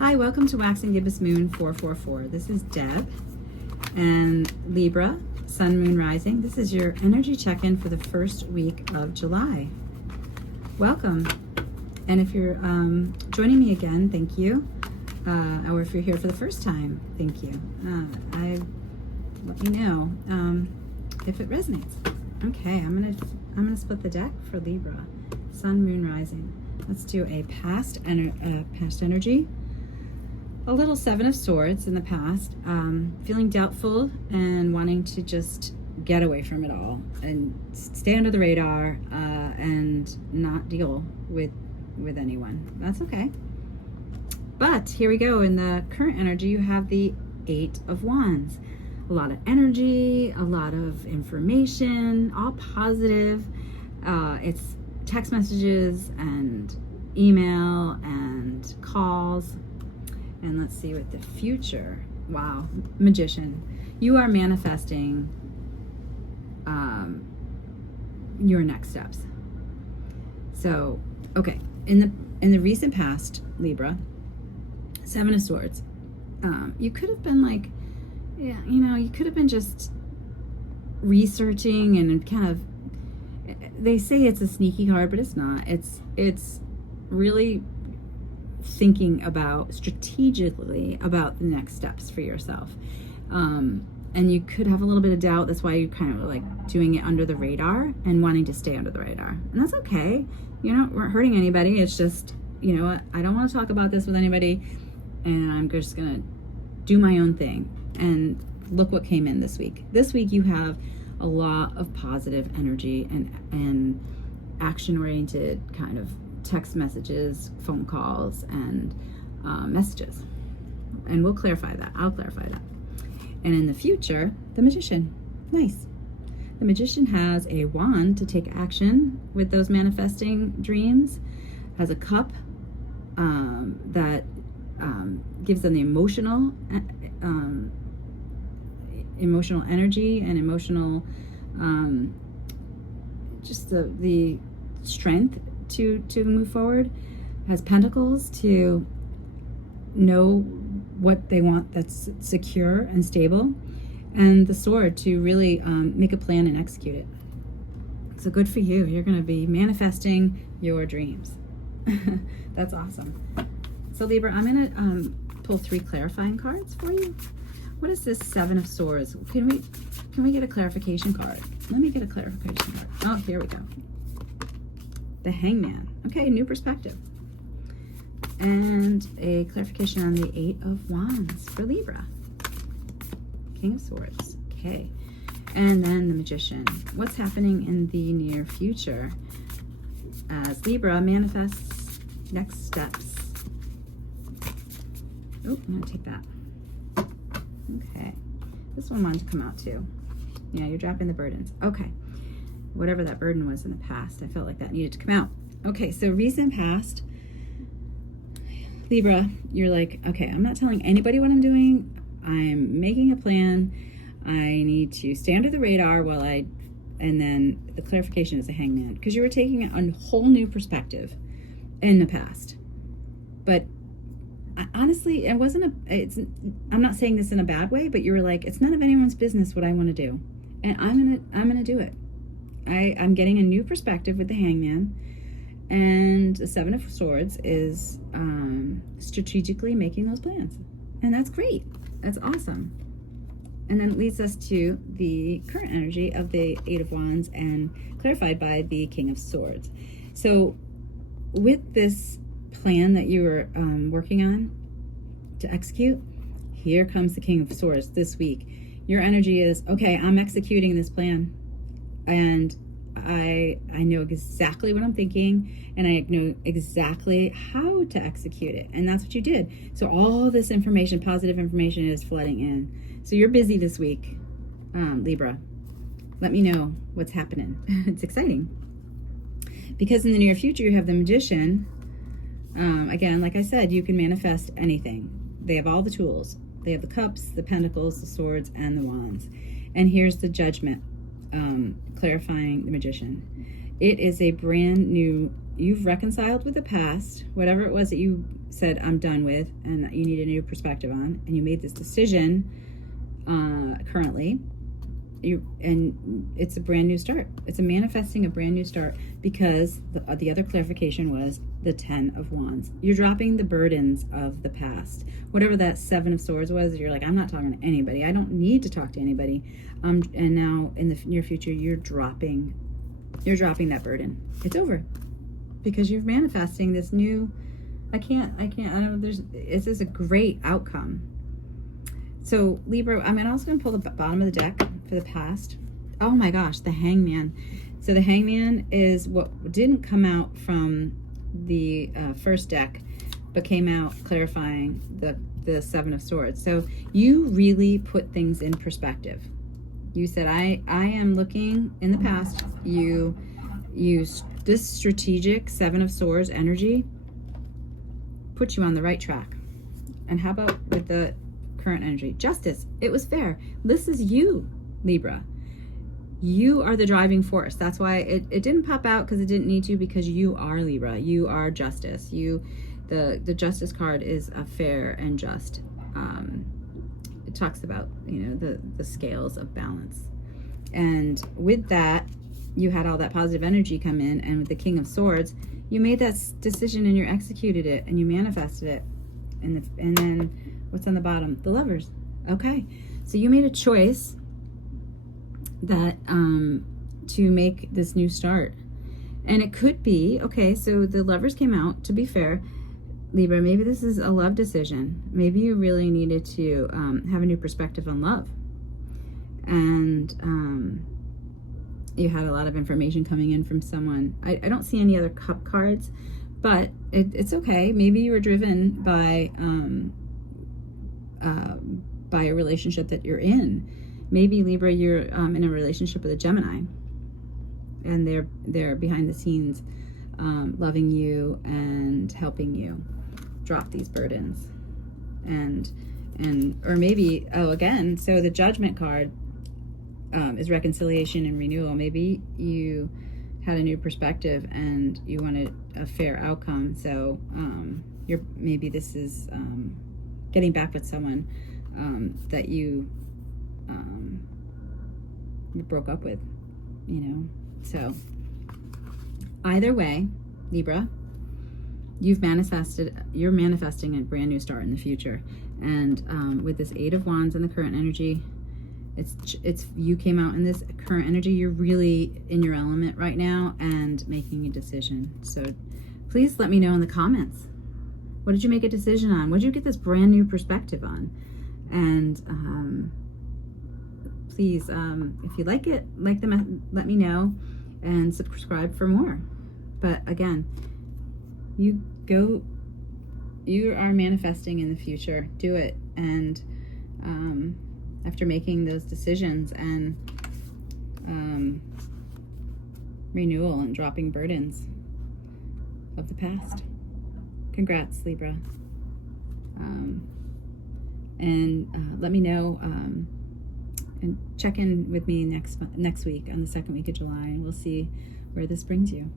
Hi, welcome to Wax and Gibbous Moon 444. This is Deb and Libra, Sun, Moon, Rising. This is your energy check-in for the first week of July. Welcome. And if you're joining me again, thank you. Or if you're here for the first time, thank you. Let me know if it resonates. Okay, I'm gonna split the deck for Libra, Sun, Moon, Rising. Let's do a past energy. A little Seven of Swords in the past, feeling doubtful and wanting to just get away from it all and stay under the radar and not deal with anyone. That's okay. But here we go. In the current energy, you have the Eight of Wands. A lot of energy, a lot of information, all positive. It's text messages and email and calls. And let's see with the future. Wow, Magician. You are manifesting your next steps. So, okay, in the recent past, Libra, Seven of Swords. You could have been like, yeah, you could have been just researching and kind of. They say it's a sneaky card, but it's not. It's really thinking about strategically about the next steps for yourself, and you could have a little bit of doubt. That's why you kind of like doing it under the radar and wanting to stay under the radar, and that's okay. You're not hurting anybody. It's just, you know what, I don't want to talk about this with anybody, and I'm just gonna do my own thing. And look what came in this week. This week you have a lot of positive energy and action-oriented kind of text messages, phone calls, and messages. And we'll clarify that. I'll clarify that. And in the future, the Magician. Nice. The Magician has a wand to take action with those manifesting dreams, has a cup that gives them the emotional energy and emotional just the strength to move forward, has pentacles to know what they want that's secure and stable, and the sword to really make a plan and execute it. So good for you. You're going to be manifesting your dreams. That's awesome. So Libra, I'm going to pull 3 clarifying cards for you. What is this Seven of Swords? Can we get a clarification card? Let me get a clarification card. Oh, here we go. The Hangman. Okay, new perspective. And a clarification on the Eight of Wands for Libra. King of Swords. Okay. And then the Magician. What's happening in the near future as Libra manifests next steps? Oh, I'm going to take that. Okay. This one wanted to come out too. Yeah, you're dropping the burdens. Okay. Whatever that burden was in the past, I felt like that needed to come out. Okay, so recent past, Libra, you're like, okay, I'm not telling anybody what I'm doing. I'm making a plan. I need to stay under the radar and then the clarification is a Hangman, because you were taking a whole new perspective in the past. But honestly, I'm not saying this in a bad way, but you were like, it's none of anyone's business what I want to do, and I'm gonna do it. I'm getting a new perspective with the Hangman, and the Seven of Swords is strategically making those plans, and that's great. That's awesome. And then it leads us to the current energy of the Eight of Wands and clarified by the King of Swords. So with this plan that you were working on to execute, here comes the King of Swords this week. Your energy is, okay, I'm executing this plan, and I know exactly what I'm thinking, and I know exactly how to execute it, and that's what you did. So all this information, positive information, is flooding in. So you're busy this week, Libra. Let me know what's happening. It's exciting, because in the near future you have the Magician. Again, like I said, you can manifest anything. They have all the tools. They have the cups, the pentacles, the swords, and the wands. And here's the Judgment, clarifying the Magician. It is a brand new you've reconciled with the past, whatever it was that you said I'm done with and you need a new perspective on, and you made this decision currently. And it's a brand new start. It's a manifesting a brand new start, because the other clarification was the 10 of Wands. You're dropping the burdens of the past. Whatever that 7 of Swords was, you're like, I'm not talking to anybody. I don't need to talk to anybody. And now in the near future, you're dropping that burden. It's over, because you're manifesting this new. I don't know. This is a great outcome. So Libra, I'm also going to pull the bottom of the deck for the past. Oh my gosh, the Hangman. So the Hangman is what didn't come out from the first deck, but came out clarifying the 7 of Swords. So you really put things in perspective. You said, I am looking in the past. You used this strategic 7 of Swords energy, put you on the right track. And how about with the current energy? Justice. It was fair. This is you, Libra. You are the driving force. That's why it didn't pop out, because it didn't need to, because you are Libra. You are justice. The Justice card is a fair and just. It talks about, the scales of balance. And with that, you had all that positive energy come in, and with the King of Swords, you made that decision and you executed it and you manifested it. And then what's on the bottom? The Lovers. Okay. So you made a choice that to make this new start. And it could be, okay, so the Lovers came out. To be fair, Libra, maybe this is a love decision. Maybe you really needed to have a new perspective on love. And you had a lot of information coming in from someone. I don't see any other cup cards, but it's okay. Maybe you were driven by a relationship that you're in. Maybe, Libra, you're in a relationship with a Gemini, and they're behind the scenes loving you and helping you drop these burdens. Or maybe, again, so the Judgment card is reconciliation and renewal. Maybe you had a new perspective and you wanted a fair outcome. So maybe this is getting back with someone that you broke up with, So either way, Libra, you're manifesting a brand new start in the future. And with this 8 of Wands and the current energy, it's you came out in this current energy. You're really in your element right now and making a decision. So please let me know in the comments, what did you make a decision on? What did you get this brand new perspective on? And please, if you like it, let me know, and subscribe for more. But again, you are manifesting in the future. Do it. And after making those decisions and renewal and dropping burdens of the past. Congrats, Libra. Let me know and check in with me next week on the 2nd week of July, and we'll see where this brings you.